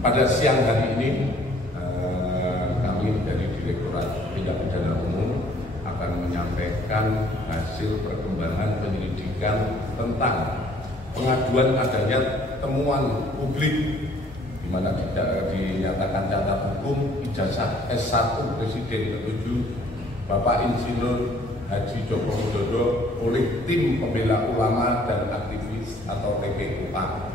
Pada siang hari ini kami dari Direktorat Tindak Pidana Umum akan menyampaikan hasil perkembangan penyelidikan tentang pengaduan adanya temuan publik di mana dinyatakan cacat hukum ijazah S1 Presiden ke-7 Bapak Insinyur Haji Joko Widodo oleh tim pembela ulama dan aktivis atau TPUA.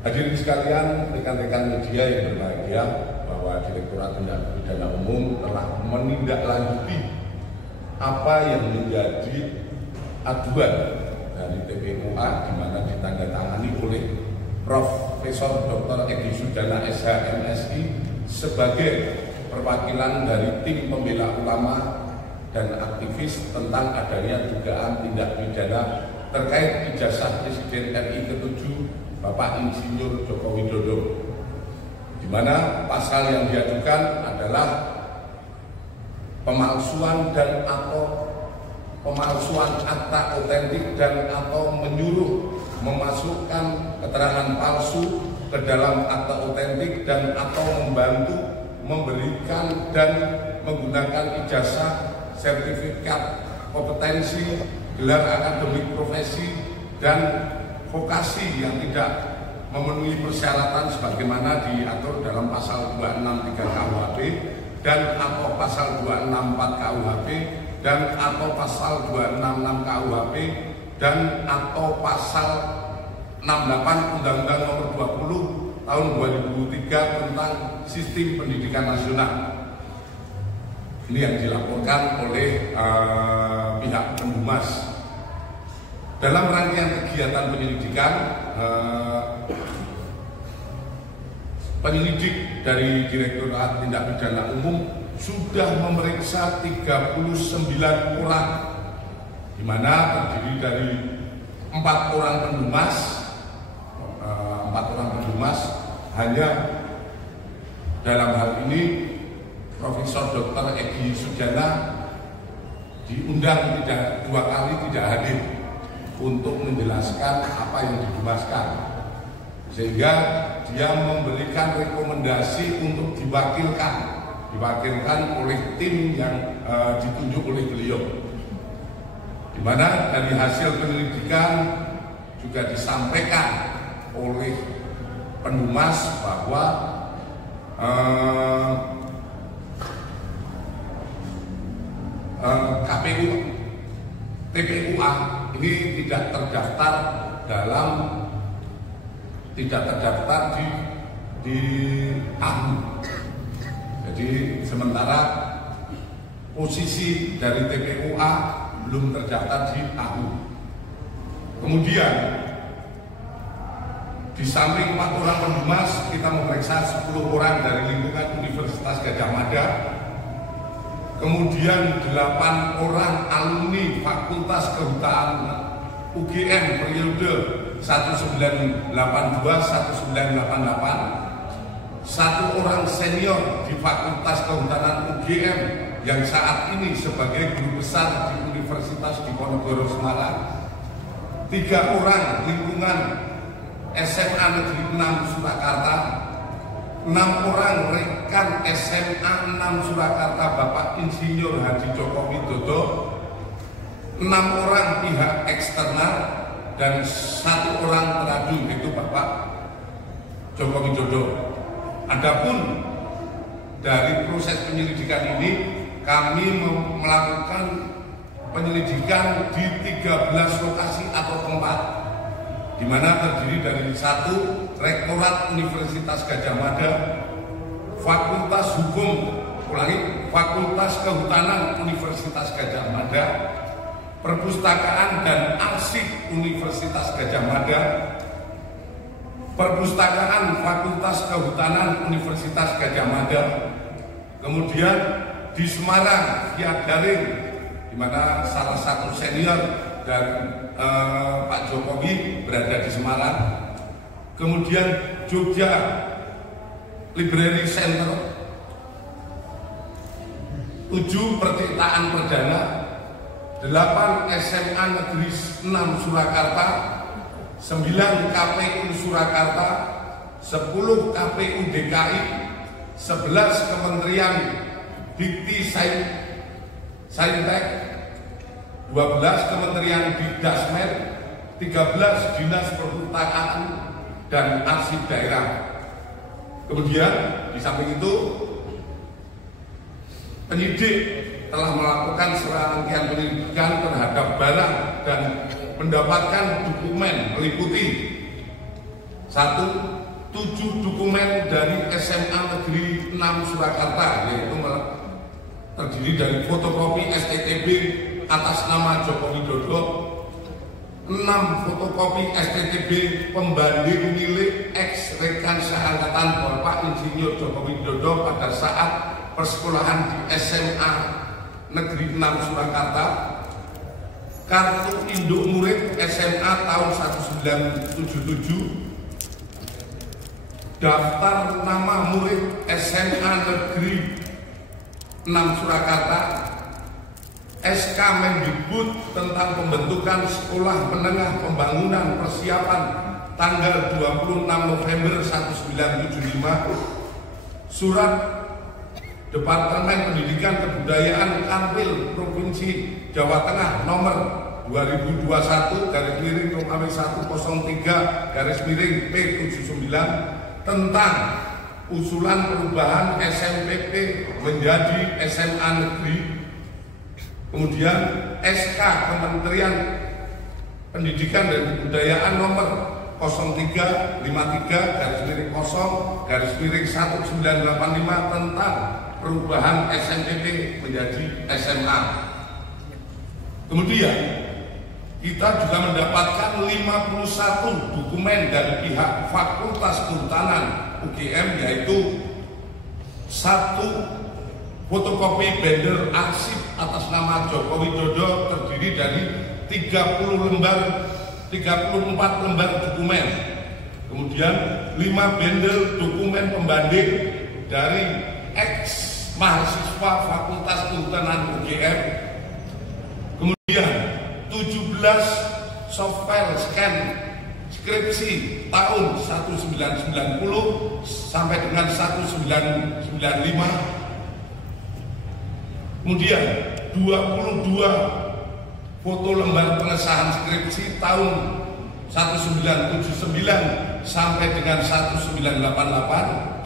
Hadirin sekalian, rekan-rekan media yang berbahagia, bahwa Direktorat Tindak Pidana Umum telah menindaklanjuti apa yang menjadi aduan dari TPUA, di mana ditandatangani oleh Profesor Dr. Edi Sujana SH MSI sebagai perwakilan dari tim pembela ulama dan aktivis tentang adanya dugaan tindak pidana terkait ijazah Presiden RI ke-7 Bapak Insinyur Joko Widodo, di mana pasal yang diajukan adalah pemalsuan dan atau pemalsuan akta otentik dan atau menyuruh memasukkan keterangan palsu ke dalam akta otentik dan atau membantu memberikan dan menggunakan ijazah, sertifikat kompetensi, gelar akademik profesi dan vokasi yang tidak memenuhi persyaratan sebagaimana diatur dalam pasal 263 KUHP dan atau pasal 264 KUHP dan atau pasal 266 KUHP dan atau pasal 68 Undang-Undang Nomor 20 Tahun 2003 tentang Sistem Pendidikan Nasional. Ini yang dilaporkan oleh pihak Pendumas. Dalam rangkaian kegiatan penyelidikan, penyelidik dari Direktorat Tindak Pidana Umum sudah memeriksa 39 orang, di mana terdiri dari 4 orang pendumas, hanya dalam hal ini Profesor Dr. Edi Sujana diundang tidak 2 kali tidak hadir untuk menjelaskan apa yang didumaskan, sehingga dia memberikan rekomendasi untuk diwakilkan oleh tim yang ditunjuk oleh beliau, di mana dari hasil penyelidikan juga disampaikan oleh Pendumas bahwa TPUA ini tidak terdaftar di AHU. Jadi sementara posisi dari TPUA belum terdaftar di AHU. Kemudian di samping 4 orang pendumas, kita memeriksa 10 orang dari lingkungan Universitas Gadjah Mada. Kemudian 8 orang alumni Fakultas Kehutanan UGM periode 1982-1988, 1 orang senior di Fakultas Kehutanan UGM yang saat ini sebagai guru besar di Universitas Diponegoro Semarang, 3 orang lingkungan SMA Negeri 6 Surakarta, 6 orang rekan SMA 6 Surakarta Bapak Insinyur Haji Joko Widodo, 6 orang pihak eksternal, dan 1 orang teradu yaitu Bapak Joko Widodo. Adapun dari proses penyelidikan ini, kami melakukan penyelidikan di 13 lokasi atau tempat, di mana terdiri dari 1 Rektorat Universitas Gadjah Mada, Fakultas Kehutanan Universitas Gadjah Mada, Perpustakaan dan Arsip Universitas Gadjah Mada, Perpustakaan Fakultas Kehutanan Universitas Gadjah Mada. Kemudian di Semarang via daring, di mana salah satu senior dan Pak Jokowi berada di Semarang. Kemudian Jogja Library Center, 7 percetakan perdana, 8 SMA Negeri 6 Surakarta, 9 KPU Surakarta, 10 KPU DKI, 11 Kementerian Dikti Saintek, 12 Kementerian Dikdasmen, 13 Dinas Perpustakaan dan Arsip Daerah. Kemudian di samping itu penyidik telah melakukan serangkaian penyelidikan terhadap barang dan mendapatkan dokumen meliputi 1. 7 dokumen dari SMA Negeri 6 Surakarta, yaitu terdiri dari fotokopi STTB atas nama Joko Widodo, 6 fotokopi STTB pembanding milik ex-rekan seangkatan Bapak Insinyur Joko Widodo pada saat persekolahan di SMA Negeri 6 Surakarta, kartu induk murid SMA tahun 1977, daftar nama murid SMA Negeri 6 Surakarta, SK Mendikbud tentang pembentukan Sekolah Menengah Pembangunan Persiapan tanggal 26 November 1975, surat Departemen Pendidikan Kebudayaan Kanwil Provinsi Jawa Tengah nomor 2021-103-P79 tentang usulan perubahan SMPP menjadi SMA Negeri. Kemudian SK Kementerian Pendidikan dan Kebudayaan nomor 0353-0-1985 tentang perubahan SMPP menjadi SMA. Kemudian kita juga mendapatkan 51 dokumen dari pihak Fakultas Kehutanan UGM, yaitu 1 fotokopi bender arsip atas nama Joko Widodo terdiri dari 34 lembar dokumen. Kemudian 5 bendel dokumen pembanding dari ex mahasiswa Fakultas Kehutanan UGM. Kemudian 17 softfile scan skripsi tahun 1990 sampai dengan 1995. Kemudian 22 foto lembar pengesahan skripsi tahun 1979 sampai dengan 1988.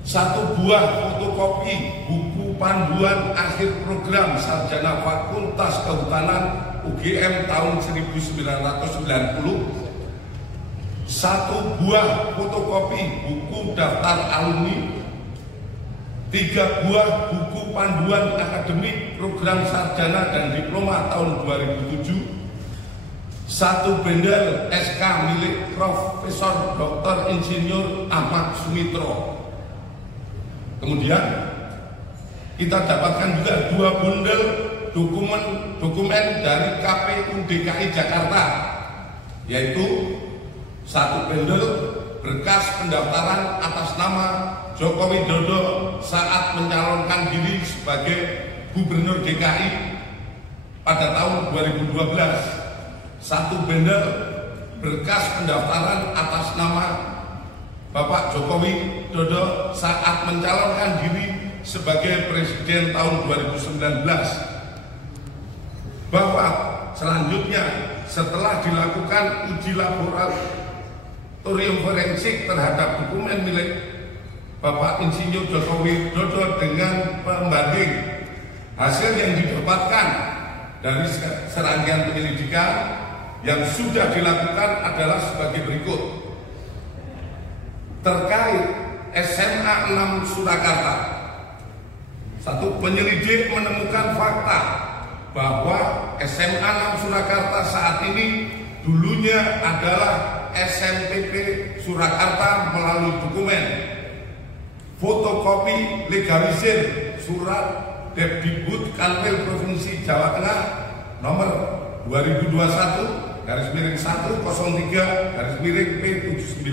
1 buah fotokopi buku panduan akhir program sarjana Fakultas Kehutanan UGM tahun 1990. 1 buah fotokopi buku daftar alumni. 3 buah buku panduan akademik program sarjana dan diploma tahun 2007. 1 bendel SK milik Profesor Dr. Insinyur Ahmad Sumitro. Kemudian kita dapatkan juga 2 bundel dokumen dari KPU DKI Jakarta, yaitu 1 bendel berkas pendaftaran atas nama Joko Widodo saat mencalonkan diri sebagai Gubernur DKI pada tahun 2012. 1 bendel berkas pendaftaran atas nama Bapak Joko Widodo saat mencalonkan diri sebagai Presiden tahun 2019. Bahwa selanjutnya setelah dilakukan uji laboratorium forensik terhadap dokumen milik Bapak Insinyur Joko Widodo dengan pembanding, hasil yang didapatkan dari serangkaian penyelidikan yang sudah dilakukan adalah sebagai berikut. Terkait SMA 6 Surakarta, 1, penyelidik menemukan fakta bahwa SMA 6 Surakarta saat ini dulunya adalah SMPP Surakarta melalui dokumen fotokopi legalisir surat Depdikbud Kanwil Provinsi Jawa Tengah nomor 2021-103-P79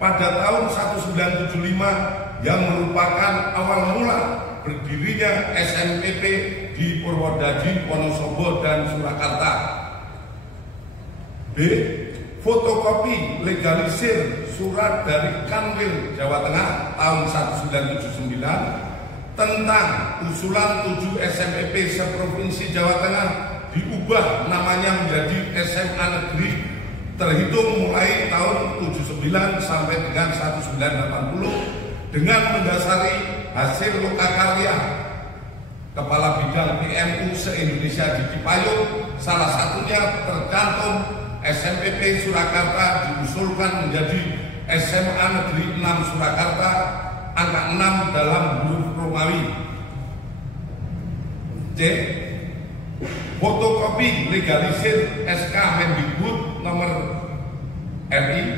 pada tahun 1975 yang merupakan awal mula berdirinya SMPP di Purwodadi, Wonosobo, dan Surakarta. B. fotokopi legalisir surat dari Kanwil Jawa Tengah tahun 1979 tentang usulan 7 SMPP seprovinsi Jawa Tengah diubah namanya menjadi SMA Negeri terhitung mulai tahun 79 sampai dengan 1980 dengan mendasari hasil lokakarya Kepala Bidang PMU se-Indonesia di Cipayung. Salah satunya tercantum SMPP Surakarta diusulkan menjadi SMA Negeri 6 Surakarta, angka 6 dalam huruf Romawi. C. Fotokopi legalisir SK Mendikbud nomor RI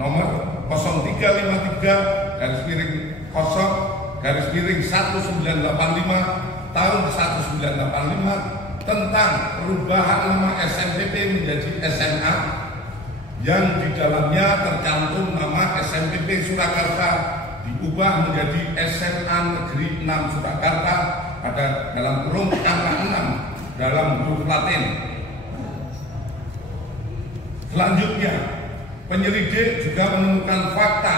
nomor 0353-0-1985 tahun 1985 tentang perubahan nama SMPP menjadi SMA yang di dalamnya tercantum nama SMPP Surakarta diubah menjadi SMA Negeri 6 Surakarta pada dalam kurung angka 6 dalam huruf Latin. Selanjutnya, penyelidik juga menemukan fakta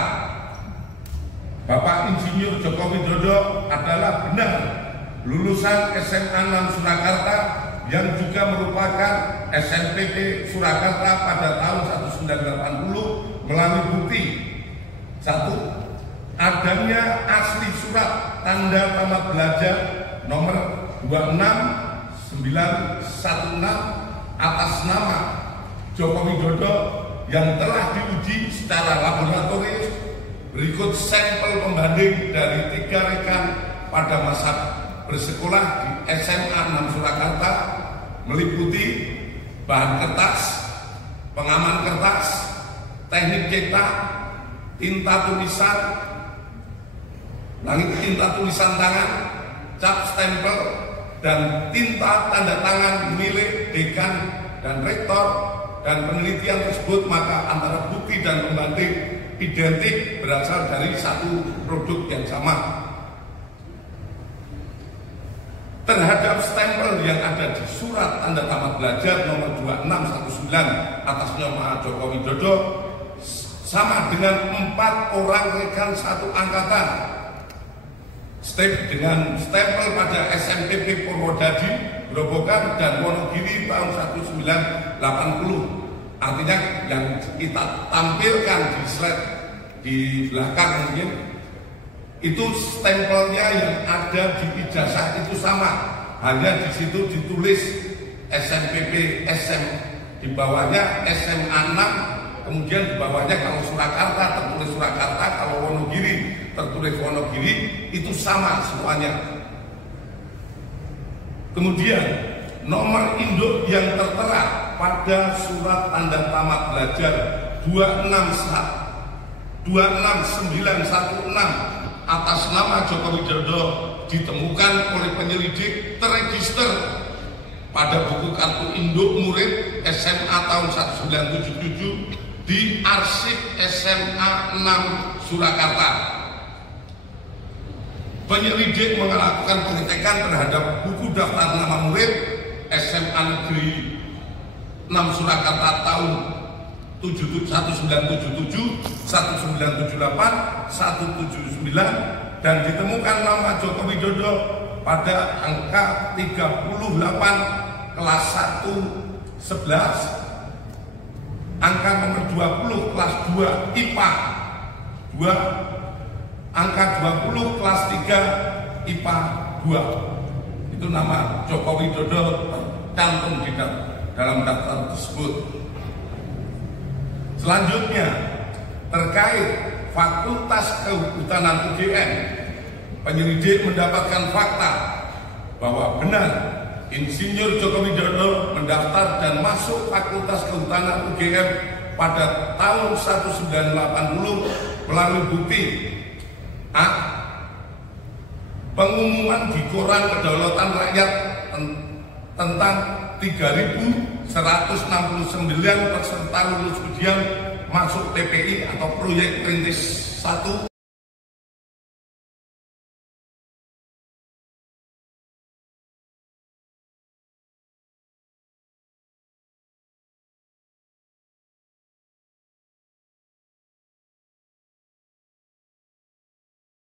Bapak Insinyur Joko Widodo adalah benar lulusan SMA 6 Surakarta yang juga merupakan SMPP Surakarta pada tahun 1980 melalui bukti 1. Adanya asli surat tanda tamat belajar nomor 26916 atas nama Joko Widodo yang telah diuji secara laboratoris. Berikut sampel pembanding dari 3 rekan pada masa bersekolah di SMA 6 Surakarta meliputi bahan kertas, pengaman kertas, teknik cetak, tinta tulisan, tinta tulisan tangan, cap stempel, dan tinta tanda tangan milik dekan dan rektor. Dan penelitian tersebut maka antara bukti dan pembanding identik berasal dari satu produk yang sama. Terhadap stempel yang ada di surat tanda tamat belajar nomor 2619 atas nama Joko Widodo sama dengan 4 orang rekan satu angkatan dengan stempel pada SMPP Purwodadi, Grobogan, dan Wonogiri tahun 1980. Artinya yang kita tampilkan di slide di belakang mungkin itu stempelnya yang ada di ijazah itu sama, hanya di situ ditulis SMPP SM, di bawahnya SMA 6, kemudian di bawahnya kalau Surakarta tertulis Surakarta, kalau Wonogiri tertulis Wonogiri, itu sama semuanya. Kemudian nomor induk yang tertera pada surat tanda tamat belajar 26916 atas nama Joko Widodo ditemukan oleh penyelidik terregister pada buku kartu induk murid SMA tahun 1977 di arsip SMA 6 Surakarta. Penyelidik melakukan pengecekan terhadap buku daftar nama murid SMA Negeri 6 Surakarta tahun 1977, 1978, 179 dan ditemukan nama Joko Widodo pada angka 38 kelas 1 11, angka nomor 20 kelas 2 IPA 2, angka 20 kelas 3 IPA 2. Itu nama Joko Widodo tercantum di dalam daftar tersebut. Selanjutnya, terkait Fakultas Kehutanan UGM, penyelidik mendapatkan fakta bahwa benar Insinyur Joko Widodo mendaftar dan masuk Fakultas Kehutanan UGM pada tahun 1980 melalui bukti A. Pengumuman di Koran Kedaulatan Rakyat tentang 3.169 peserta lulus ujian masuk TPI atau proyek perintis 1